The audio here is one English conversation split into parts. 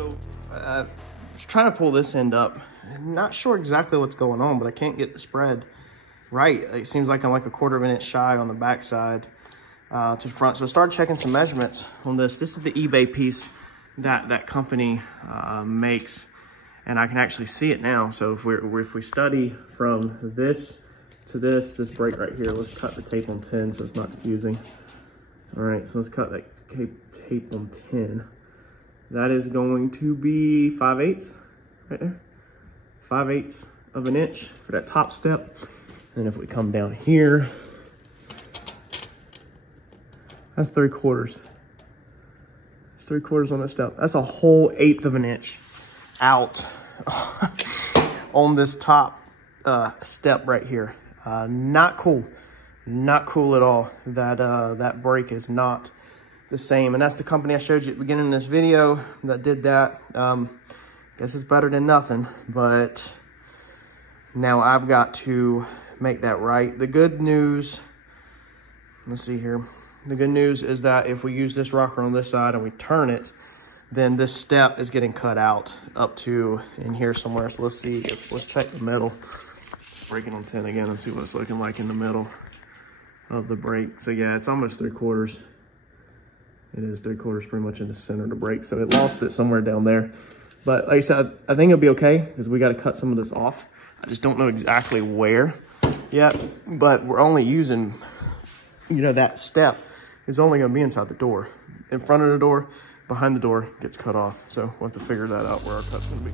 So I was trying to pull this end up. I'm not sure exactly what's going on, but I can't get the spread right. It seems like I'm like 1/4 of an inch shy on the back side to the front. So I started checking some measurements on this. This is the eBay piece that company makes, and I can actually see it now. So if we study from this to this brake right here, let's cut the tape on 10 so it's not confusing. All right, so let's cut that tape on 10. That is going to be 5/8 right there. 5/8 of an inch for that top step. And if we come down here, that's 3/4. It's 3/4 on that step. That's a whole 1/8 of an inch out on this top step right here. Not cool. Not cool at all. That brake is not the same. And that's the company I showed you at the beginning of this video that did that. Guess it's better than nothing, but now I've got to make that right. The good news, let's see here. The good news is that if we use this rocker on this side and we turn it, then this step is getting cut out up to in here somewhere. So let's see, let's check the middle. Break it on 10 again and see what it's looking like in the middle of the brake. So yeah, it's almost 3/4. It is 3/4 pretty much in the center of the brake. So it lost it somewhere down there. But like I said, I think it'll be okay because we got to cut some of this off. I just don't know exactly where yet, but we're only using, you know, that step is only going to be inside the door. In front of the door, behind the door gets cut off. So we'll have to figure that out where our cut's going to be.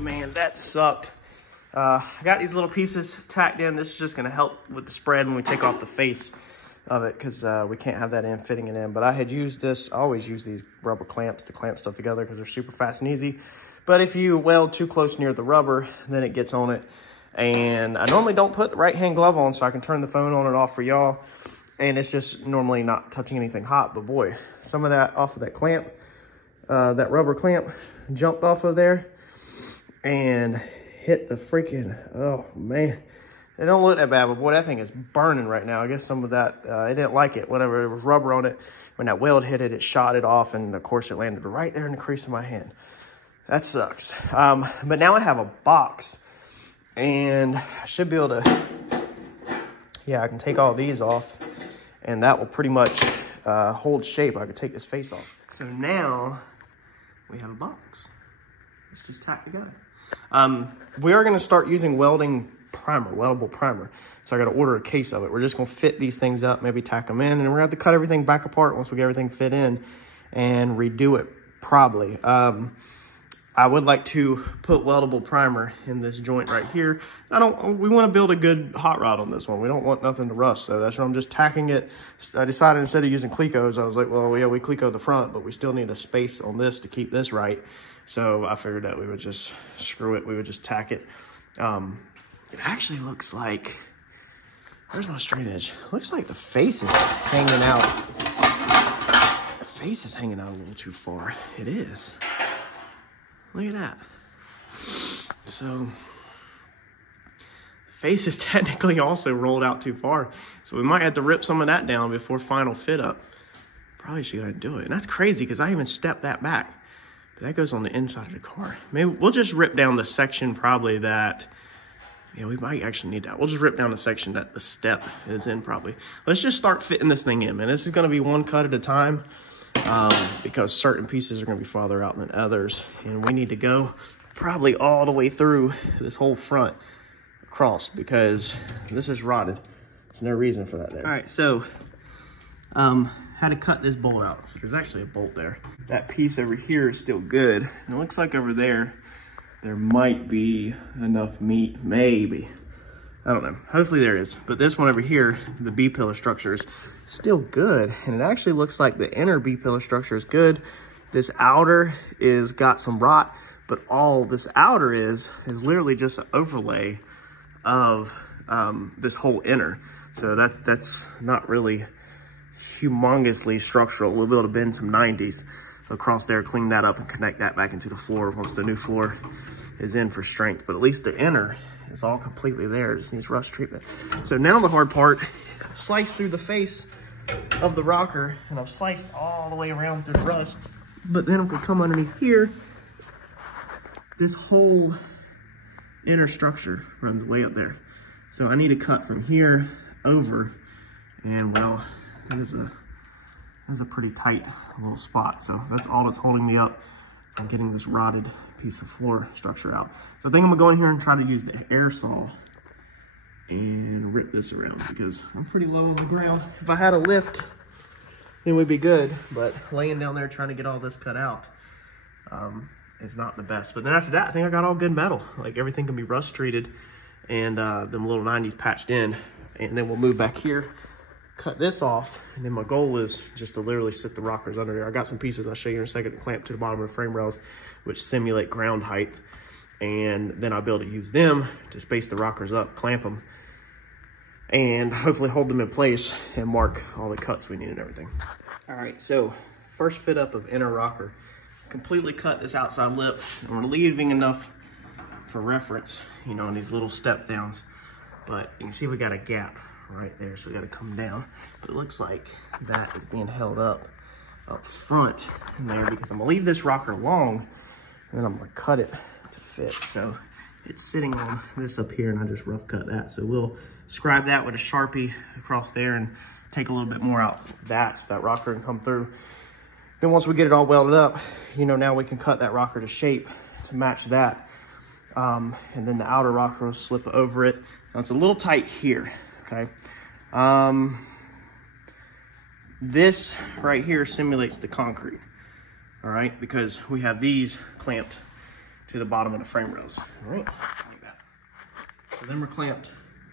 Man, that sucked. I got these little pieces tacked in. This is just gonna help with the spread when we take off the face of it, because we can't have that in fitting it in. But I had used this, I always use these rubber clamps to clamp stuff together because they're super fast and easy. But if you weld too close near the rubber, then it gets on it. And I normally don't put the right-hand glove on so I can turn the phone on and off for y'all. And it's just normally not touching anything hot. But boy, some of that off of that clamp, that rubber clamp jumped off of there and hit the freaking, oh man, it don't look that bad, but boy, that thing is burning right now. I guess some of that, I didn't like it. Whenever there was rubber on it, when that weld hit it, it shot it off, and of course it landed right there in the crease of my hand. That sucks. But now I have a box, and I should be able to, yeah, I can take all these off, and that will pretty much hold shape. I can take this face off. So now we have a box. Let's just tack together. We are going to start using weldable primer. So I got to order a case of it. We're just going to fit these things up, maybe tack them in, and we're going to have to cut everything back apart once we get everything fit in and redo it probably. I would like to put weldable primer in this joint right here. We want to build a good hot rod on this one. We don't want nothing to rust, so that's why I'm just tacking it. I decided instead of using Clecos, I was like, well, yeah, we Cleco the front, but we still need a space on this to keep this right. So I figured that we would just screw it. We would just tack it. It actually looks like, where's my straight edge? Looks like the face is hanging out. The face is hanging out a little too far. It is. Look at that. So face is technically also rolled out too far. So we might have to rip some of that down before final fit up. Probably should go ahead and do it. And that's crazy because I even stepped that back. But that goes on the inside of the car. Maybe we'll just rip down the section probably that, Yeah, we might actually need that. We'll just rip down the section that the step is in probably. Let's just start fitting this thing in, man. This is gonna be one cut at a time because certain pieces are gonna be farther out than others. And we need to go probably all the way through this whole front across because this is rotted. There's no reason for that there. All right, so had to cut this bolt out. So there's actually a bolt there. That piece over here is still good. And it looks like over there, there might be enough meat, maybe. I don't know, hopefully there is. But this one over here, the B-pillar structure is still good. And it actually looks like the inner B-pillar structure is good. This outer is got some rot, but all this outer is literally just an overlay of this whole inner. So that's not really humongously structural. We'll be able to bend some 90s across there, clean that up and connect that back into the floor once the new floor is in for strength. But at least the inner is all completely there. It just needs rust treatment. So now the hard part, slice through the face of the rocker, and I've sliced all the way around through the rust. But then if we come underneath here, this whole inner structure runs way up there. So I need to cut from here over, and well, that is a pretty tight little spot. So that's all that's holding me up from getting this rotted piece of floor structure out. So I think I'm gonna go in here and try to use the air saw and rip this around because I'm pretty low on the ground. If I had a lift, it would be good, but laying down there trying to get all this cut out is not the best. But then after that, I think I got all good metal. Like everything can be rust treated and them little 90s patched in. And then we'll move back here, cut this off, and then my goal is just to literally sit the rockers under there. I got some pieces I'll show you in a second to clamp to the bottom of the frame rails, which simulate ground height. And then I'll be able to use them to space the rockers up, clamp them, and hopefully hold them in place and mark all the cuts we need and everything. All right, so first fit up of inner rocker. Completely cut this outside lip, and we're leaving enough for reference, you know, in these little step downs. But you can see we got a gap right there, so we got to come down. But it looks like that is being held up front in there because I'm gonna leave this rocker long, and then I'm gonna cut it to fit. So it's sitting on this up here, and I just rough cut that. So we'll scribe that with a Sharpie across there and take a little bit more out that so that rocker can come through. Then once we get it all welded up, you know, now we can cut that rocker to shape to match that. And then the outer rocker will slip over it. Now it's a little tight here, okay? This right here simulates the concrete, all right? Because we have these clamped to the bottom of the frame rails, all right? Like that. So then we're clamped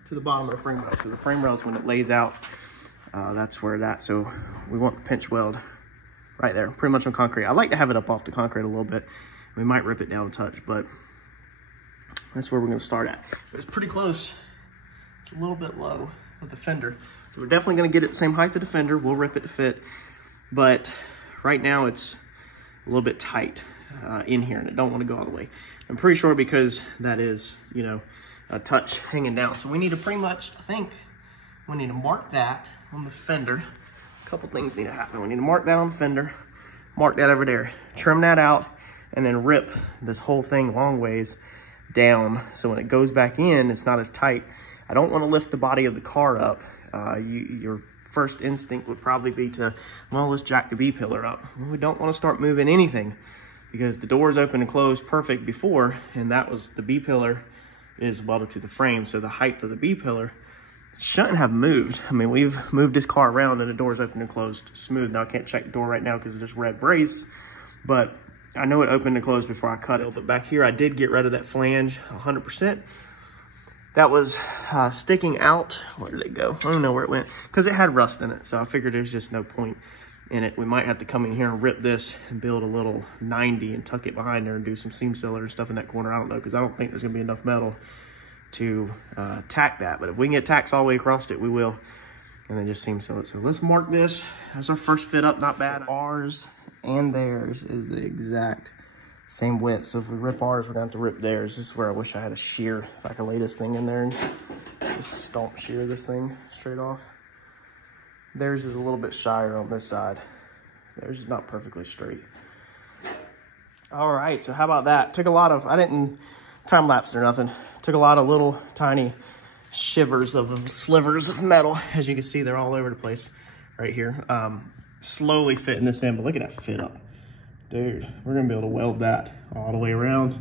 to the bottom of the frame rails. So the frame rails, when it lays out, that's where that, so we want the pinch weld right there, pretty much on concrete. I like to have it up off the concrete a little bit. We might rip it down a touch, but that's where we're gonna start at. But it's pretty close. It's a little bit low of the fender. So we're definitely gonna get it the same height of the fender. We'll rip it to fit. But right now it's a little bit tight in here and I don't wanna go all the way. I'm pretty sure because that is, you know, a touch hanging down. So we need to pretty much, I think, we need to mark that on the fender. A couple things need to happen. We need to mark that on the fender, mark that over there, trim that out, and then rip this whole thing long ways down so when it goes back in, it's not as tight. I don't want to lift the body of the car up. Your first instinct would probably be to, well, let's jack the B-pillar up. We don't want to start moving anything because the doors open and closed perfect before, and that was the B-pillar is welded to the frame, so the height of the B-pillar shouldn't have moved. I mean, we've moved this car around and the doors open and closed smooth. Now I can't check the door right now because it's just red brace, but I know it opened and closed before I cut it. But back here, I did get rid of that flange 100%. That was sticking out. Where did it go? I don't know where it went because it had rust in it. So I figured there's just no point in it. We might have to come in here and rip this and build a little 90 and tuck it behind there and do some seam sealer and stuff in that corner. I don't know because I don't think there's gonna be enough metal to tack that. But if we can get tacks all the way across it, we will. And then just seam seal it. So let's mark this as our first fit up. Not bad. So ours and theirs is the exact same width. So if we rip ours, we're gonna have to rip theirs. This is where I wish I had a shear. If I could lay this thing in there and just stomp shear this thing straight off. Theirs is a little bit shyer on this side. Theirs is not perfectly straight. All right, so how about that? Took a lot of, I didn't time lapse or nothing. Took a lot of little tiny slivers of metal. As you can see, they're all over the place right here. Slowly fitting this in, but look at that fit up. Dude, we're gonna be able to weld that all the way around.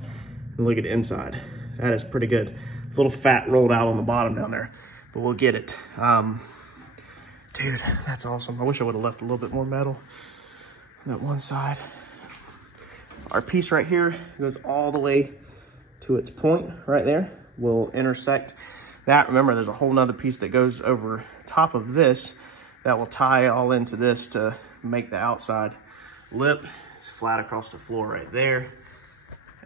And look at the inside. That is pretty good. A little fat rolled out on the bottom down there, but we'll get it. Dude, that's awesome. I wish I would have left a little bit more metal on that one side. Our piece right here goes all the way to its point right there. We'll intersect that. Remember, there's a whole nother piece that goes over top of this that will tie all into this to make the outside lip flat across the floor right there.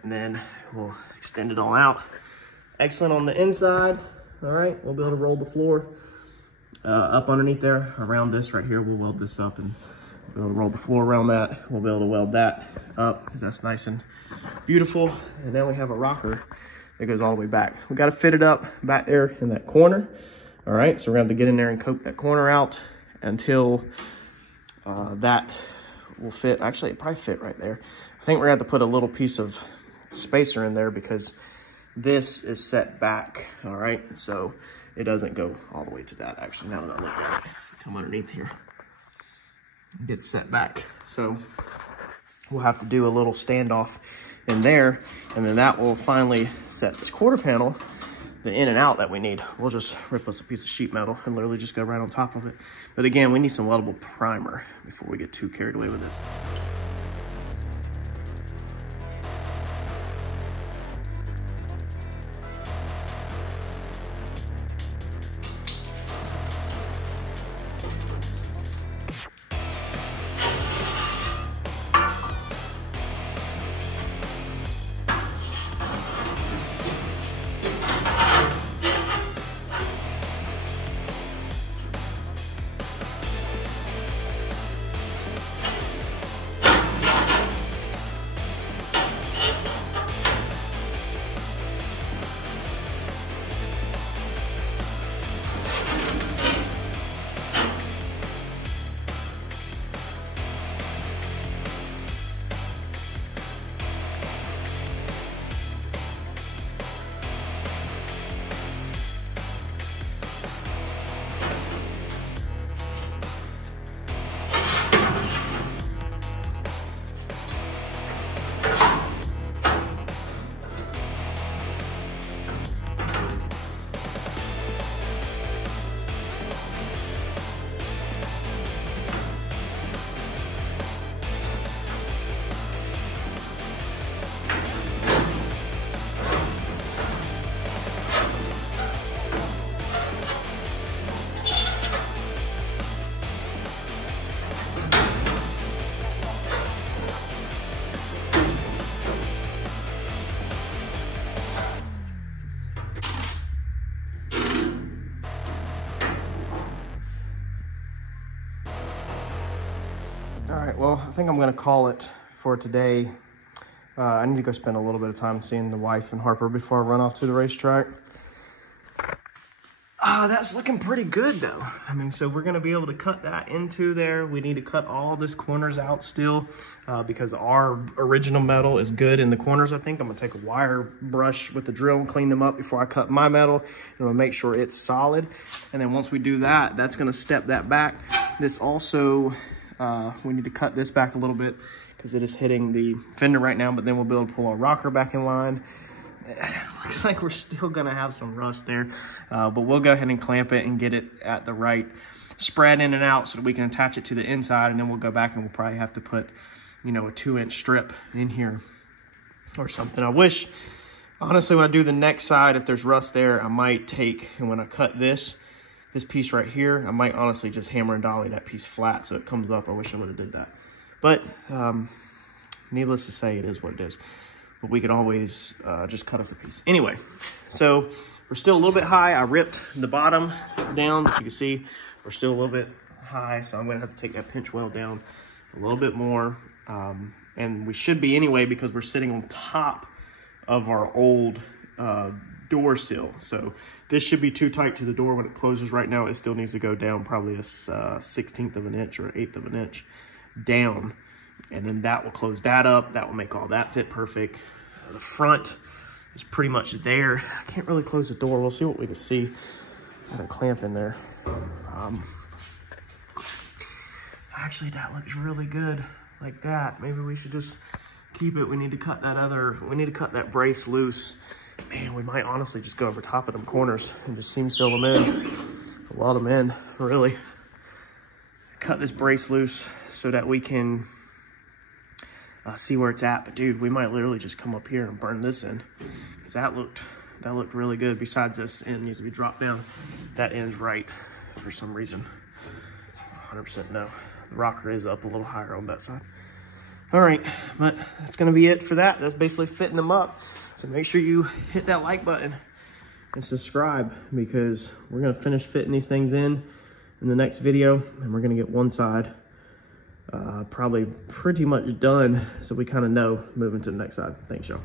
And then we'll extend it all out. Excellent on the inside. All right, we'll be able to roll the floor up underneath there. Around this right here, we'll weld this up and be able to roll the floor around that. We'll be able to weld that up because that's nice and beautiful. And then we have a rocker that goes all the way back. We got to fit it up back there in that corner. All right, so we're going to have to get in there and coat that corner out until that will fit. Actually, it probably fit right there. I think we're going to have to put a little piece of spacer in there because this is set back. All right, so it doesn't go all the way to that. Actually, now that I look at it, come underneath here, it gets set back. So we'll have to do a little standoff in there, and then that will finally set this quarter panel, the in and out that we need. We'll just rip us a piece of sheet metal and literally just go right on top of it. But again, we need some weldable primer before we get too carried away with this. All right, well, I think I'm gonna call it for today. I need to go spend a little bit of time seeing the wife and Harper before I run off to the racetrack. That's looking pretty good though. I mean, so we're gonna be able to cut that into there. We need to cut all this corners out still because our original metal is good in the corners. I think I'm gonna take a wire brush with the drill and clean them up before I cut my metal. And we'll make sure it's solid. And then once we do that, that's gonna step that back. This also, we need to cut this back a little bit because it is hitting the fender right now, but then we'll be able to pull our rocker back in line. Looks like we're still gonna have some rust there, but we'll go ahead and clamp it and get it at the right spread in and out so that we can attach it to the inside, and then we'll go back and we'll probably have to put, you know, a 2-inch strip in here or something. I wish, honestly, when I do the next side, if there's rust there, I might take, and when I cut this piece right here, I might honestly just hammer and dolly that piece flat so it comes up. I wish I would have did that. But needless to say, it is what it is. But we could always just cut us a piece. Anyway, so we're still a little bit high. I ripped the bottom down. As you can see, we're still a little bit high. So I'm gonna have to take that pinch weld down a little bit more. And we should be anyway because we're sitting on top of our old door sill. So this should be too tight to the door when it closes. Right now, it still needs to go down probably a 1/16 of an inch or 1/8 of an inch down. And then that will close that up. That will make all that fit perfect. The front is pretty much there. I can't really close the door. We'll see what we can see. Got a clamp in there. Actually, that looks really good like that. Maybe we should just keep it. We need to cut that brace loose. Man, we might honestly just go over top of them corners and just seam seal them in, weld them in, really. Cut this brace loose so that we can see where it's at. But dude, we might literally just come up here and burn this in, because that looked really good. Besides, this end needs to be dropped down. That end's right for some reason. 100% no. The rocker is up a little higher on that side. All right, but that's gonna be it for that. That's basically fitting them up. So make sure you hit that like button and subscribe, because we're gonna finish fitting these things in the next video, and we're gonna get one side probably pretty much done, so we kind of know moving to the next side. Thanks, y'all.